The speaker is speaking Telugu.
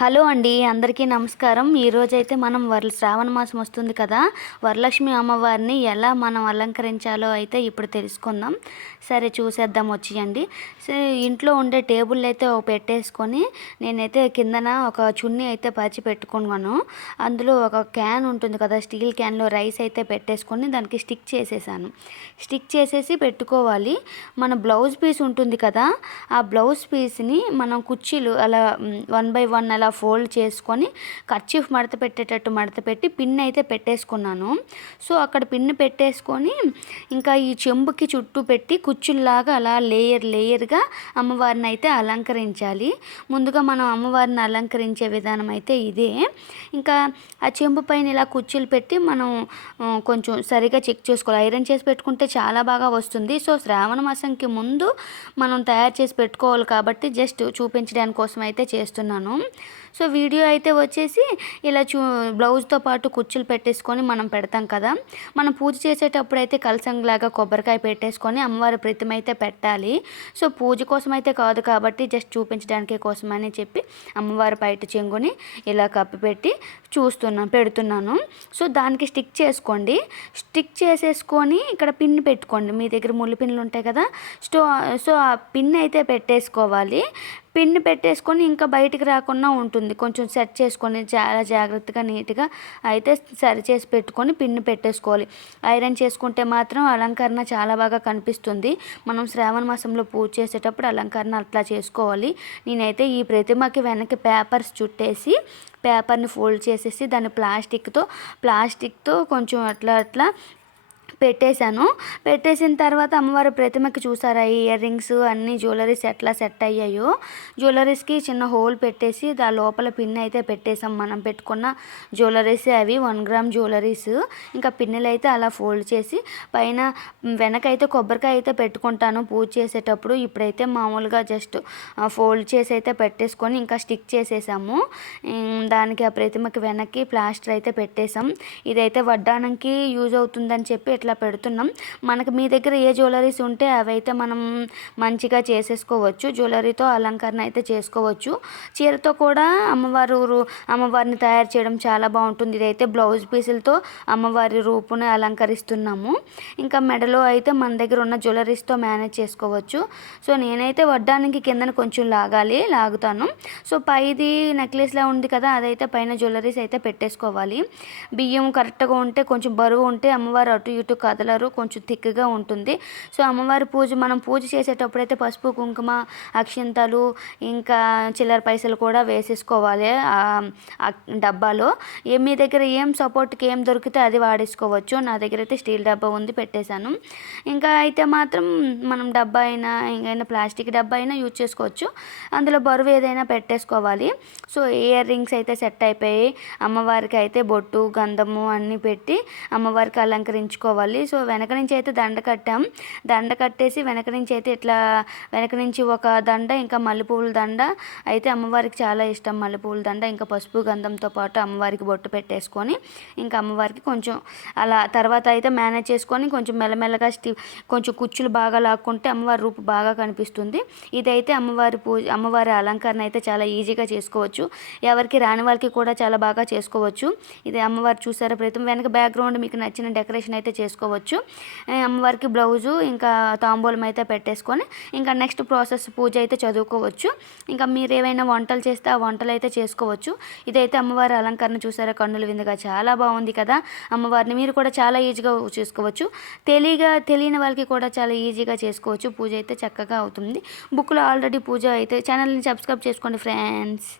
హలో అండి, అందరికీ నమస్కారం. ఈరోజైతే మనం శ్రావణ మాసం వస్తుంది కదా, వరలక్ష్మి అమ్మవారిని ఎలా మనం అలంకరించాలో అయితే ఇప్పుడు తెలుసుకుందాం. సరే చూసేద్దాం వచ్చేయండి. సరే, ఇంట్లో ఉండే టేబుల్ అయితే పెట్టేసుకొని నేనైతే కిందన ఒక చున్నీ అయితే పరిచి పెట్టుకున్నాను. అందులో ఒక క్యాన్ ఉంటుంది కదా, స్టీల్ క్యాన్లో రైస్ అయితే పెట్టేసుకొని దానికి స్టిక్ చేసేసాను. స్టిక్ చేసేసి పెట్టుకోవాలి. మన బ్లౌజ్ పీస్ ఉంటుంది కదా, ఆ బ్లౌజ్ పీస్ని మనం కుర్చీలు అలా 1 by 1 అలా ఫోల్డ్ చేసుకొని కర్చీఫ్ మడత పెట్టేటట్టు మడత పెట్టి పిన్ అయితే పెట్టేసుకున్నాను. సో అక్కడ పిన్ పెట్టేసుకొని ఇంకా ఈ చెంబుకి చుట్టూ పెట్టి కుచ్చుల్లాగా అలా లేయర్గా అమ్మవారిని అయితే అలంకరించాలి. ముందుగా మనం అమ్మవారిని అలంకరించే విధానం అయితే ఇదే. ఇంకా ఆ చెంబు పైన ఇలా కుచ్చులు పెట్టి మనం కొంచెం సరిగా చెక్ చేసుకోవాలి. ఐరన్ చేసి పెట్టుకుంటే చాలా బాగా వస్తుంది. సో శ్రావణ మాసంకి ముందు మనం తయారు చేసి పెట్టుకోవాలి కాబట్టి జస్ట్ చూపించడానికి కోసం అయితే చేస్తున్నాను. సో వీడియో అయితే వచ్చేసి ఇలా బ్లౌజ్తో పాటు కుచ్చులు పెట్టేసుకొని మనం పెడతాం కదా, మనం పూజ చేసేటప్పుడు అయితే కలసంలాగా కొబ్బరికాయ పెట్టేసుకొని అమ్మవారి ప్రతిమ అయితే పెట్టాలి. సో పూజ కోసం అయితే కాదు కాబట్టి జస్ట్ చూపించడానికి కోసమని చెప్పి అమ్మవారి బయట చెంగుని ఇలా కప్పి పెట్టి పెడుతున్నాను. సో దానికి స్టిక్ చేసుకోండి. స్టిక్ చేసేసుకొని ఇక్కడ పిన్ పెట్టుకోండి. మీ దగ్గర ముళ్ళు పిన్నులు ఉంటాయి కదా, సో ఆ పిన్ అయితే పెట్టేసుకోవాలి. పిన్ పెట్టేసుకొని ఇంకా బయటికి రాకుండా ఉంటుంది. కొంచెం సెట్ చేసుకొని చాలా జాగ్రత్తగా నీట్గా అయితే సరి చేసి పెట్టుకొని పిన్ పెట్టేసుకోవాలి. ఐరన్ చేసుకుంటే మాత్రం అలంకరణ చాలా బాగా కనిపిస్తుంది. మనం శ్రావణ మాసంలో పూజ చేసేటప్పుడు అలంకరణ అట్లా చేసుకోవాలి. నేనైతే ఈ ప్రతిమకి వెనక్కి పేపర్స్ చుట్టేసి పేపర్ని ఫోల్డ్ చేసేసి దాన్ని ప్లాస్టిక్తో కొంచెం అట్లా పెట్టేశాను. పెట్టేసిన తర్వాత అమ్మవారి ప్రతిమకి చూసారా ఇయర్ రింగ్స్ అన్నీ జ్యువెలరీస్ ఎట్లా సెట్ అయ్యాయో. జ్యువెలరీస్కి చిన్న హోల్ పెట్టేసి దాని లోపల పిన్ అయితే పెట్టేసాం. మనం పెట్టుకున్న జ్యువెలరీస్ అవి 1 గ్రామ్ జ్యువెలరీస్. ఇంకా పిన్నులు అయితే అలా ఫోల్డ్ చేసి పైన వెనకైతే కొబ్బరికాయ అయితే పెట్టుకుంటాను పూజ చేసేటప్పుడు. ఇప్పుడైతే మామూలుగా జస్ట్ ఫోల్డ్ చేసి అయితే పెట్టేసుకొని ఇంకా స్టిక్ చేసేసాము. దానికి ఆ ప్రతిమకి వెనక్కి ప్లాస్టర్ అయితే పెట్టేసాం. ఇదైతే వడ్డానంకి యూజ్ అవుతుందని చెప్పి ఇట్లా పెడుతున్నాం. మనకు మీ దగ్గర ఏ జ్యువెలరీస్ ఉంటే అవైతే మనం మంచిగా చేసేసుకోవచ్చు. జ్యువెలరీతో అలంకరణ అయితే చేసుకోవచ్చు. చీరతో కూడా అమ్మవారిని తయారు చేయడం చాలా బాగుంటుంది. ఇదైతే బ్లౌజ్ పీసులతో అమ్మవారి రూపుని అలంకరిస్తున్నాము. ఇంకా మెడలో అయితే మన దగ్గర ఉన్న జ్యువెలరీస్తో మేనేజ్ చేసుకోవచ్చు. సో నేనైతే వడ్డానికి కిందన కొంచెం లాగుతాను. సో పైది నెక్లెస్లా ఉంది కదా, అదైతే పైన జ్యువెలరీస్ అయితే పెట్టేసుకోవాలి. బియ్యం కరెక్ట్గా ఉంటే, కొంచెం బరువు ఉంటే అమ్మవారు అటు ఇటు కదలరు, కొంచెం థిక్గా ఉంటుంది. సో అమ్మవారి మనం పూజ చేసేటప్పుడు అయితే పసుపు కుంకుమ అక్షింతలు ఇంకా చిల్లర పైసలు కూడా వేసేసుకోవాలి ఆ డబ్బాలో. మీ దగ్గర సపోర్ట్కి ఏం దొరికితే అది వాడేసుకోవచ్చు. నా దగ్గర అయితే స్టీల్ డబ్బా ఉంది, పెట్టేశాను. ఇంకా అయితే మాత్రం మనం డబ్బా అయినా ఇంకైనా ప్లాస్టిక్ డబ్బా అయినా యూజ్ చేసుకోవచ్చు. అందులో బరువు ఏదైనా పెట్టేసుకోవాలి. సో ఇయర్ రింగ్స్ అయితే సెట్ అయిపోయి అమ్మవారికి అయితే బొట్టు గంధము అన్నీ పెట్టి అమ్మవారికి అలంకరించుకోవాలి. సో వెనక నుంచి అయితే దండ కట్టేసి వెనక నుంచి అయితే ఇట్లా వెనక నుంచి ఒక దండ, ఇంకా మల్లెపూల దండ అయితే అమ్మవారికి చాలా ఇష్టం. మల్లెపూల దండ ఇంకా పసుపు గంధంతో పాటు అమ్మవారికి బొట్టు పెట్టేసుకొని ఇంకా అమ్మవారికి కొంచెం అలా తర్వాత అయితే మేనేజ్ చేసుకొని కొంచెం మెల్లమెల్లగా కొంచెం కుచ్చులు బాగా లాక్కుంటే అమ్మవారి రూపు బాగా కనిపిస్తుంది. ఇదైతే అమ్మవారి అలంకరణ అయితే చాలా ఈజీగా చేసుకోవచ్చు. ఎవరికి రాని వాళ్ళకి కూడా చాలా బాగా చేసుకోవచ్చు. ఇది అమ్మవారు చూసారా ప్రతి వెనక బ్యాక్గ్రౌండ్ మీకు నచ్చిన డెకరేషన్ అయితే చేసుకోవచ్చు. అమ్మవారికి బ్లౌజు ఇంకా తాంబూలం అయితే పెట్టేసుకొని ఇంకా నెక్స్ట్ ప్రాసెస్ పూజ అయితే చదువుకోవచ్చు. ఇంకా మీరు ఏవైనా వంటలు చేస్తే ఆ వంటలు అయితే చేసుకోవచ్చు. ఇదైతే అమ్మవారి అలంకరణ చూసారా కన్నుల విందుగా చాలా బాగుంది కదా. అమ్మవారిని మీరు కూడా చాలా ఈజీగా చేసుకోవచ్చు. తెలియని వాళ్ళకి కూడా చాలా ఈజీగా చేసుకోవచ్చు. పూజ అయితే చక్కగా అవుతుంది. బుక్లో ఆల్రెడీ పూజ అయితే ఛానల్ని సబ్స్క్రైబ్ చేసుకోండి ఫ్రెండ్స్.